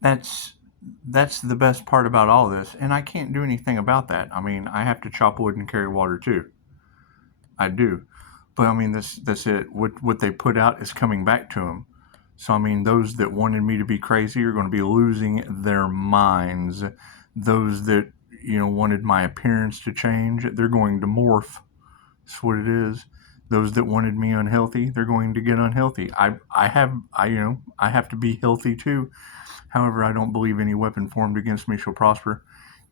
That's that's the best part about all this, and I can't do anything about that. I mean, I have to chop wood and carry water too. I do, but I mean, that's it. What they put out is coming back to them. So I mean, those that wanted me to be crazy are going to be losing their minds. Those that wanted my appearance to change, they're going to morph. That's what it is. Those that wanted me unhealthy, they're going to get unhealthy. I have to be healthy too. However, I don't believe any weapon formed against me shall prosper,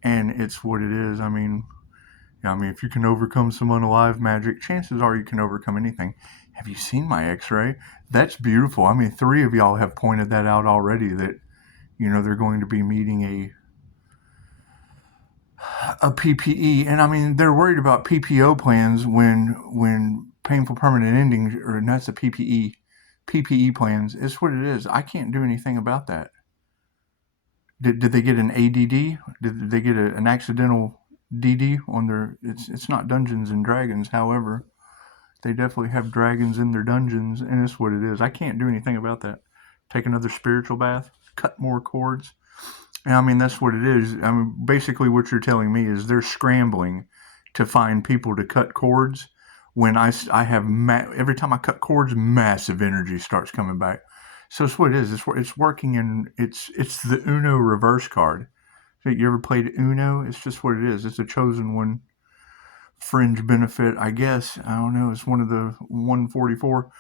and it's what it is. I mean, if you can overcome some unalive magic, chances are you can overcome anything. Have you seen my X-ray? That's beautiful. I mean, three of y'all have pointed that out already. That they're going to be meeting a PPE, and I mean they're worried about PPO plans when painful permanent endings, or that's a PPE plans. It's what it is. I can't do anything about that. Did they get an ADD? Did they get an accidental DD on their? It's not Dungeons and Dragons. However, they definitely have dragons in their dungeons, and it's what it is. I can't do anything about that. Take another spiritual bath, cut more cords. And I mean, that's what it is. I mean, basically, what you're telling me is they're scrambling to find people to cut cords. When I have every time I cut cords, massive energy starts coming back. So it's what it is. It's working, and it's the Uno reverse card. So you ever played Uno? It's just what it is. It's a chosen one fringe benefit, I guess. I don't know. It's one of the 144.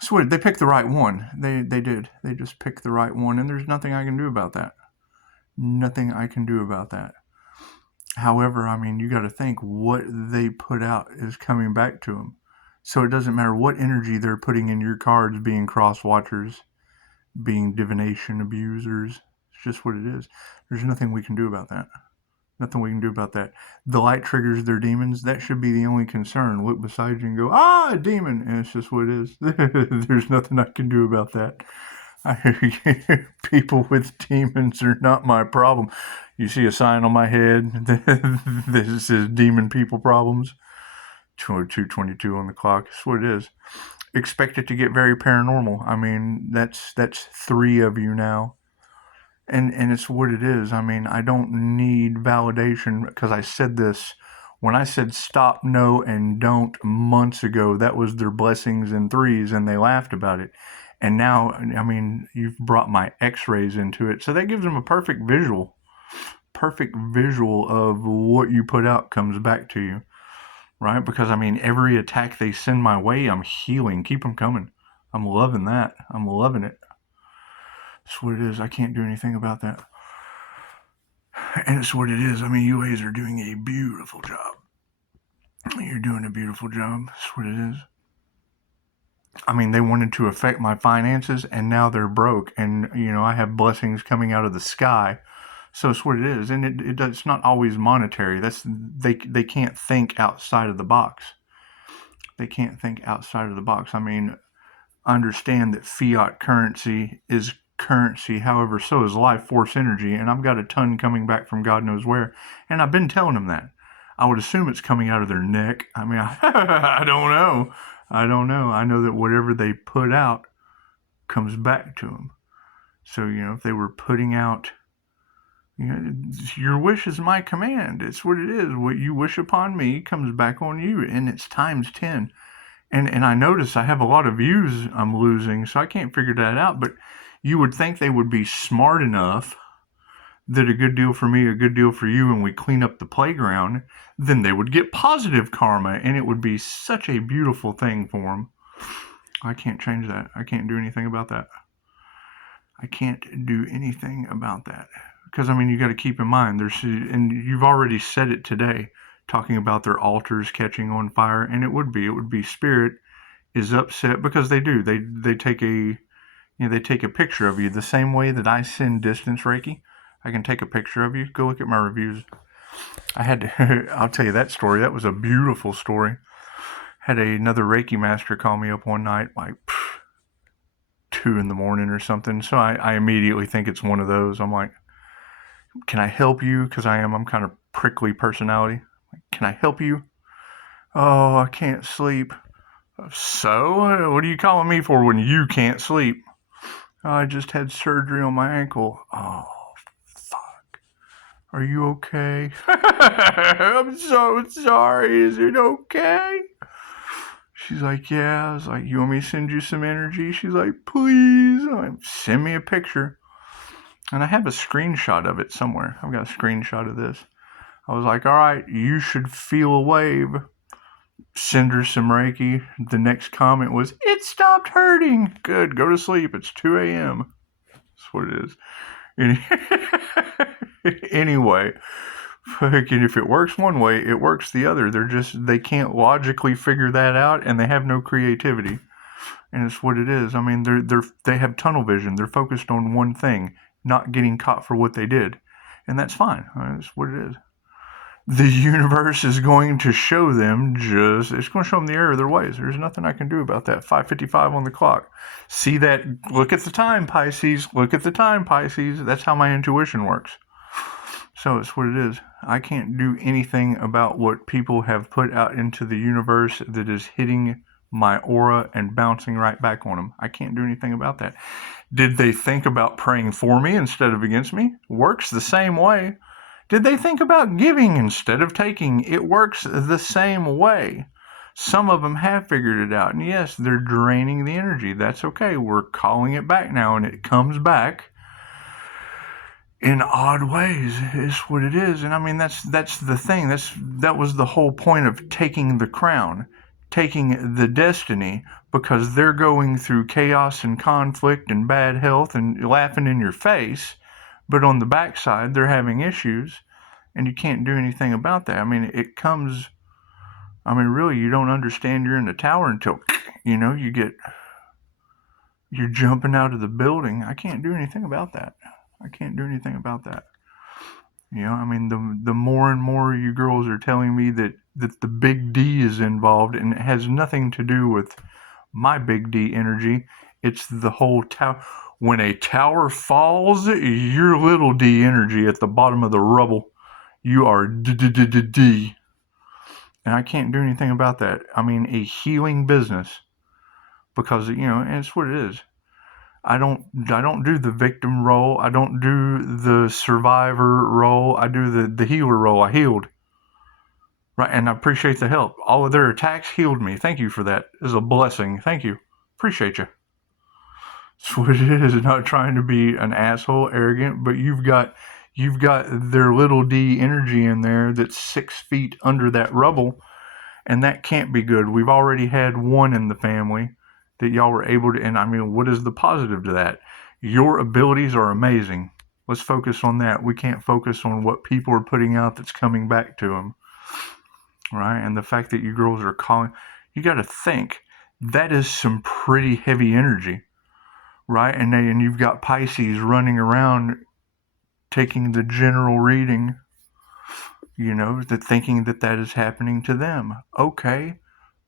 So they picked the right one. They did. They just picked the right one, and there's nothing I can do about that. Nothing I can do about that. However, I mean, you got to think what they put out is coming back to them. So it doesn't matter what energy they're putting in your cards, being cross watchers, being divination abusers. It's just what it is. There's nothing we can do about that. Nothing we can do about that. The light triggers their demons. That should be the only concern. Look beside you and go, a demon. And it's just what it is. There's nothing I can do about that. People with demons are not my problem. You see a sign on my head that says demon people problems. 202:22 on the clock. That's what it is. Expect it to get very paranormal. I mean, that's three of you now. And it's what it is. I mean, I don't need validation because I said this when I said stop, no, and don't months ago. That was their blessings in threes, and they laughed about it. And now, I mean, you've brought my X-rays into it, so that gives them a perfect visual of what you put out comes back to you, right? Because I mean, every attack they send my way, I'm healing. Keep them coming. I'm loving that. I'm loving it. That's what it is. I can't do anything about that. And it's what it is. I mean, UAs are doing a beautiful job. You're doing a beautiful job. That's what it is. I mean, they wanted to affect my finances, and now they're broke. And I have blessings coming out of the sky. So it's what it is, and it's not always monetary. They can't think outside of the box. They can't think outside of the box. I mean, understand that fiat currency is currency. However, so is life force energy, and I've got a ton coming back from God knows where, and I've been telling them that. I would assume it's coming out of their neck. I mean, I don't know. I don't know. I know that whatever they put out comes back to them. So, if they were putting out, your wish is my command. It's what it is. What you wish upon me comes back on you, and it's times 10. And I notice I have a lot of views I'm losing, so I can't figure that out. But you would think they would be smart enough that a good deal for me, a good deal for you, and we clean up the playground, then they would get positive karma, and it would be such a beautiful thing for them. I can't change that. I can't do anything about that. I can't do anything about that. Because, I mean, you got to keep in mind, and you've already said it today, talking about their altars catching on fire, and it would be spirit is upset because they do. They take a picture of you the same way that I send distance Reiki. I can take a picture of you. Go look at my reviews. I had to, I'll tell you that story. That was a beautiful story. Had another Reiki master call me up one night, like 2 in the morning or something. So I immediately think it's one of those. I'm like, can I help you? Because I'm kind of prickly personality. Can I help you? Oh, I can't sleep. So, what are you calling me for when you can't sleep? I just had surgery on my ankle. Oh, fuck. Are you okay? I'm so sorry. Is it okay? She's like, yeah. I was like, you want me to send you some energy? She's like, please. I'm like, send me a picture. And I have a screenshot of it somewhere. I've got a screenshot of this. I was like, all right, you should feel a wave. Send her some Reiki. The next comment was, it stopped hurting. Good, go to sleep. It's 2 a.m. That's what it is. Anyway, fucking if it works one way, it works the other. They can't logically figure that out, and they have no creativity. And it's what it is. I mean, they have tunnel vision. They're focused on one thing, not getting caught for what they did. And that's fine. That's what it is. The universe is going to show them it's going to show them the error of their ways. There's nothing I can do about that. 5:55 on the clock. See that? Look at the time, Pisces. Look at the time, Pisces. That's how my intuition works. So it's what it is. I can't do anything about what people have put out into the universe that is hitting my aura and bouncing right back on them. I can't do anything about that. Did they think about praying for me instead of against me? Works the same way. Did they think about giving instead of taking? It works the same way. Some of them have figured it out. And yes, they're draining the energy. That's okay. We're calling it back now, and it comes back in odd ways. Is what it is. And I mean, that's the thing. That was the whole point of taking the crown, taking the destiny, because they're going through chaos and conflict and bad health and laughing in your face. But on the backside, they're having issues, and you can't do anything about that. I mean, really, you don't understand you're in the tower until, you're jumping out of the building. I can't do anything about that. I mean, the more and more you girls are telling me that the big D is involved, and it has nothing to do with my big D energy. It's the whole tower. When a tower falls, your little D energy at the bottom of the rubble, you are D. And I can't do anything about that. I mean, a healing business, because, and it's what it is. I don't do the victim role. I don't do the survivor role. I do the healer role. I healed. Right, and I appreciate the help. All of their attacks healed me. Thank you for that. It's a blessing. Thank you. Appreciate you. That's what it is. Not trying to be an asshole, arrogant, but you've got their little D energy in there that's 6 feet under that rubble, and that can't be good. We've already had one in the family that y'all were able to, and I mean, what is the positive to that? Your abilities are amazing. Let's focus on that. We can't focus on what people are putting out that's coming back to them. Right? And the fact that you girls are calling, you got to think, that is some pretty heavy energy. Right? And you've got Pisces running around taking the general reading, thinking that is happening to them. Okay,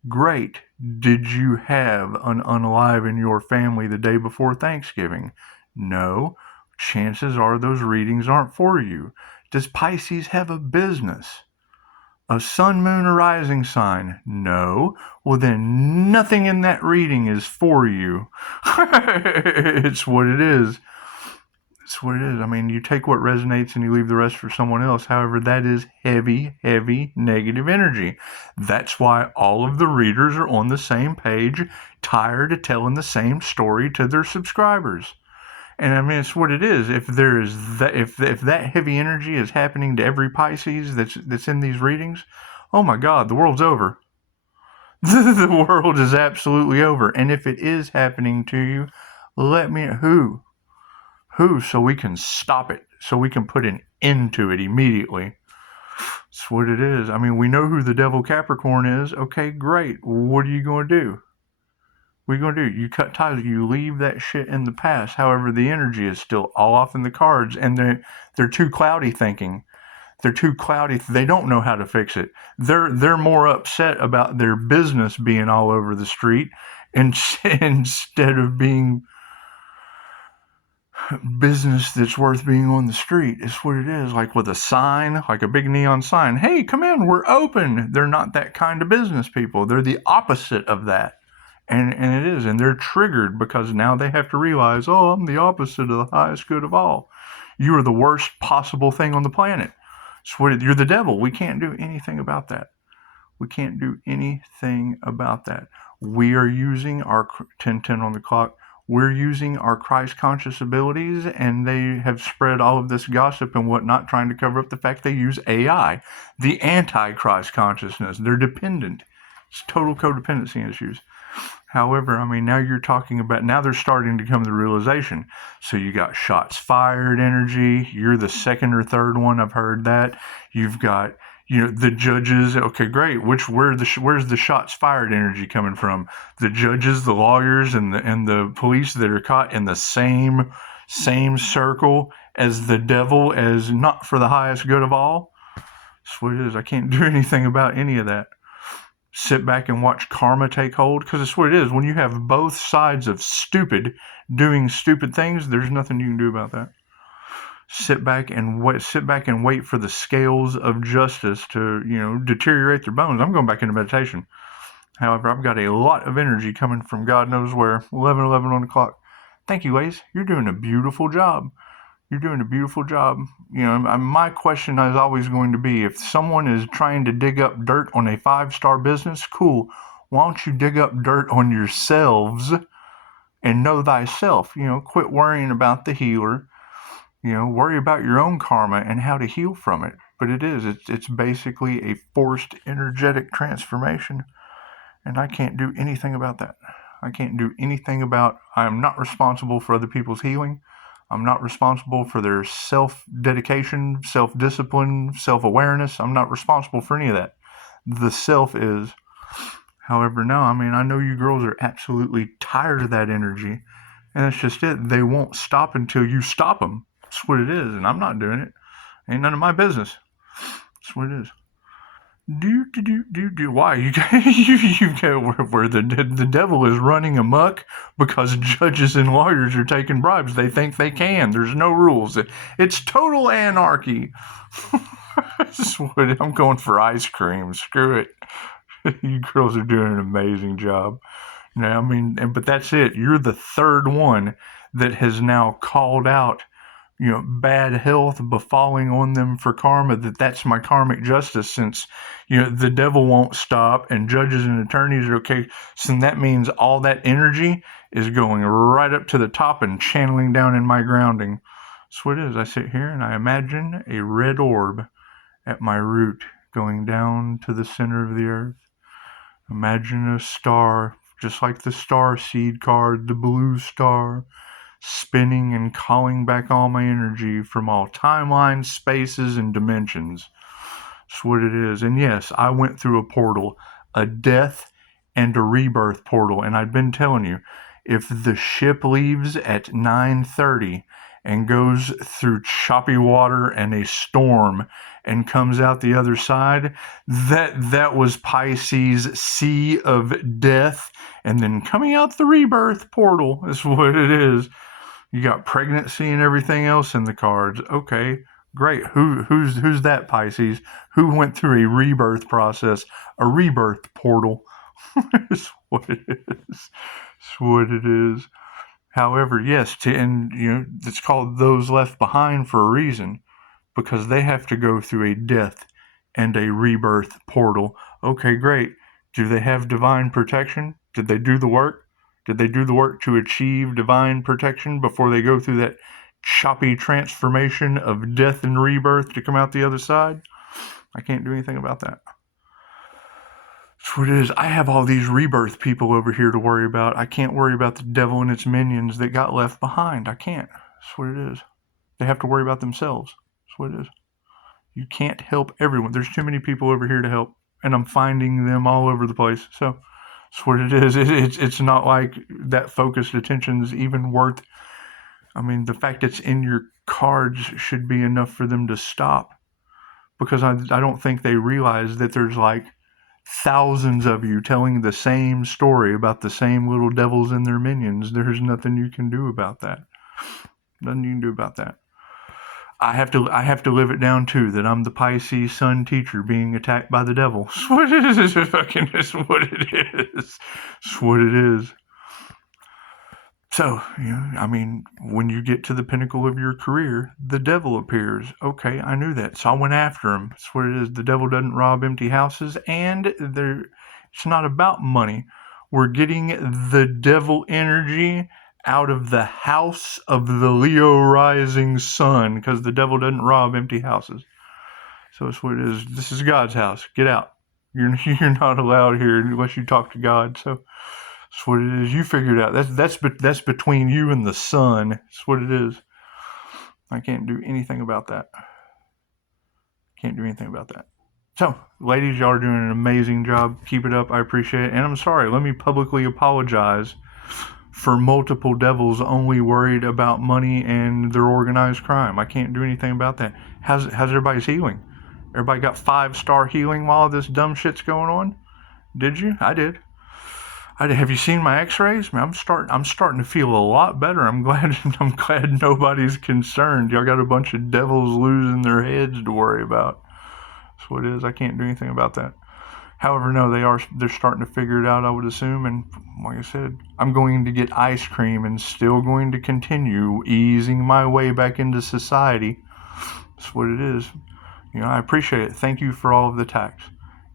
great. Did you have an unalive in your family the day before Thanksgiving? No. Chances are those readings aren't for you. Does Pisces have a business? A sun, moon, or rising sign? No. Well, then nothing in that reading is for you. It's what it is. It's what it is. I mean, you take what resonates and you leave the rest for someone else. However, that is heavy, heavy negative energy. That's why all of the readers are on the same page, tired of telling the same story to their subscribers. And I mean, it's what it is. If there is that, if that heavy energy is happening to every Pisces that's in these readings, oh my God, the world's over. The world is absolutely over. And if it is happening to you, let me know who, so we can stop it, so we can put an end to it immediately. That's what it is. I mean, we know who the devil Capricorn is. Okay, great. What are you going to do? What are you going to do? You cut ties. You leave that shit in the past. However, the energy is still all off in the cards, and they're too cloudy thinking. They're too cloudy. They don't know how to fix it. They're more upset about their business being all over the street instead of being business that's worth being on the street. It's what it is. Like with a sign, like a big neon sign. Hey, come in, we're open. They're not that kind of business people. They're the opposite of that. And it is, and they're triggered because now they have to realize, oh, I'm the opposite of the highest good of all. You are the worst possible thing on the planet. You're the devil. We can't do anything about that. We can't do anything about that. We are using our 10:10 on the clock. We're using our Christ conscious abilities, and they have spread all of this gossip and whatnot, trying to cover up the fact they use AI, the anti-Christ consciousness. They're dependent. It's total codependency issues. However, I mean, now you're talking about, now they're starting to come to the realization. So you got shots fired energy. You're the second or third one I've heard that. You've got, the judges. Okay, great. Where's the shots fired energy coming from? The judges, the lawyers, and the police that are caught in the same circle as the devil, as not for the highest good of all. That's what it is. I can't do anything about any of that. Sit back and watch karma take hold, because it's what it is. When you have both sides of stupid doing stupid things, there's nothing you can do about that. Sit back and wait for the scales of justice to, deteriorate their bones. I'm going back into meditation. However, I've got a lot of energy coming from God knows where. 11:11 on the clock. Thank you, Ways. You're doing a beautiful job. You're doing a beautiful job. My question is always going to be, if someone is trying to dig up dirt on a 5-star business, cool. Why don't you dig up dirt on yourselves and know thyself? Quit worrying about the healer. Worry about your own karma and how to heal from it. But it's basically a forced energetic transformation. And I can't do anything about that. I am not responsible for other people's healing. I'm not responsible for their self-dedication, self-discipline, self-awareness. I'm not responsible for any of that. The self is. However, no, I know you girls are absolutely tired of that energy. And that's just it. They won't stop until you stop them. That's what it is. And I'm not doing it. Ain't none of my business. That's what it is. Why? You get where the devil is running amok because judges and lawyers are taking bribes. They think they can. There's no rules. It's total anarchy. I'm going for ice cream. Screw it. You girls are doing an amazing job. Now, but that's it. You're the third one that has now called out bad health befalling on them for karma, that's my karmic justice, since, the devil won't stop and judges and attorneys are okay. So that means all that energy is going right up to the top and channeling down in my grounding. That's what it is. I sit here and I imagine a red orb at my root going down to the center of the earth. Imagine a star, just like the star seed card, the blue star, spinning and calling back all my energy from all timelines, spaces, and dimensions. That's what it is. And yes, I went through a portal, a death and a rebirth portal. And I've been telling you, if the ship leaves at 9:30 and goes through choppy water and a storm and comes out the other side, that was Pisces, sea of death, and then coming out the rebirth portal is what it is. You got pregnancy and everything else in the cards. Okay, great. Who's that, Pisces? Who went through a rebirth process, a rebirth portal? It's what it is. It's what it is. However, yes, it's called those left behind for a reason, because they have to go through a death and a rebirth portal. Okay, great. Do they have divine protection? Did they do the work? Did they do the work to achieve divine protection before they go through that choppy transformation of death and rebirth to come out the other side? I can't do anything about that. That's what it is. I have all these rebirth people over here to worry about. I can't worry about the devil and its minions that got left behind. I can't. That's what it is. They have to worry about themselves. That's what it is. You can't help everyone. There's too many people over here to help, and I'm finding them all over the place. So that's what it is. It's not like that focused attention is even worth. The fact it's in your cards should be enough for them to stop, because I don't think they realize that there's like thousands of you telling the same story about the same little devils and their minions. There's nothing you can do about that. Nothing you can do about that. I have to live it down too, that I'm the Pisces sun teacher being attacked by the devil. It's what it is. It's what it is. It's what it is. So, I mean, when you get to the pinnacle of your career, the devil appears. Okay, I knew that. So I went after him. That's what it is. The devil doesn't rob empty houses, and it's not about money. We're getting the devil energy out of the house of the Leo rising sun, because the devil doesn't rob empty houses. So that's what it is. This is God's house. Get out. You're not allowed here unless you talk to God. So that's what it is. You figure it out. That's between you and the sun. That's what it is. I can't do anything about that. Can't do anything about that. So, ladies, y'all are doing an amazing job. Keep it up. I appreciate it. And I'm sorry. Let me publicly apologize for multiple devils only worried about money and their organized crime. I can't do anything about that. How's everybody's healing? Everybody got 5-star healing while this dumb shit's going on? Did you? I did. Have you seen my X-rays? Man, I'm starting to feel a lot better. I'm glad nobody's concerned. Y'all got a bunch of devils losing their heads to worry about. That's what it is. I can't do anything about that. However, no, they're starting to figure it out, I would assume. And like I said, I'm going to get ice cream and still going to continue easing my way back into society. That's what it is. I appreciate it. Thank you for all of the attacks.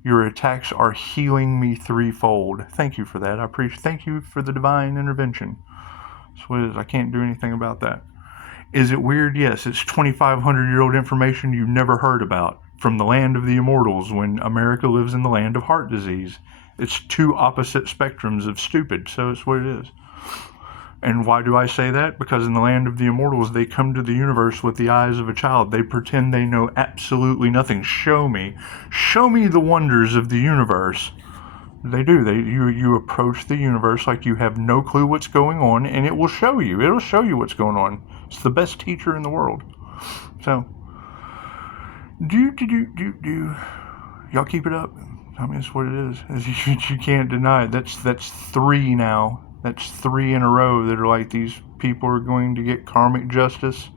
Your attacks are healing me threefold. Thank you for that. Thank you for the divine intervention. That's what it is. I can't do anything about that. Is it weird? Yes. It's 2,500-year-old information you've never heard about from the land of the immortals when America lives in the land of heart disease. It's two opposite spectrums of stupid. So it's what it is. And why do I say that? Because in the land of the immortals, they come to the universe with the eyes of a child. They pretend they know absolutely nothing. Show me the wonders of the universe. They do. You approach the universe like you have no clue what's going on, and it will show you. It'll show you what's going on. It's the best teacher in the world. So, y'all keep it up. I mean, it's what it is. You can't deny it. That's 3 now. That's 3 in a row that are like these people are going to get karmic justice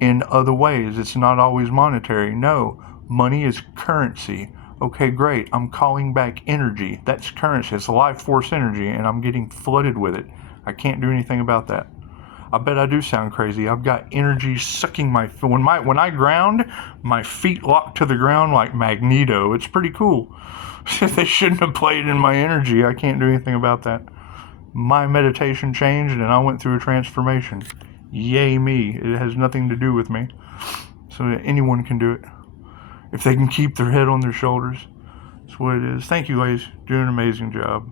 in other ways. It's not always monetary. No, money is currency. Okay, great. I'm calling back energy. That's currency. It's life force energy, and I'm getting flooded with it. I can't do anything about that. I bet I do sound crazy. I've got energy sucking my feet. When I ground, my feet lock to the ground like Magneto. It's pretty cool. They shouldn't have played in my energy. I can't do anything about that. My meditation changed and I went through a transformation. Yay me. It has nothing to do with me. So anyone can do it. If they can keep their head on their shoulders. That's what it is. Thank you, ladies. Doing an amazing job.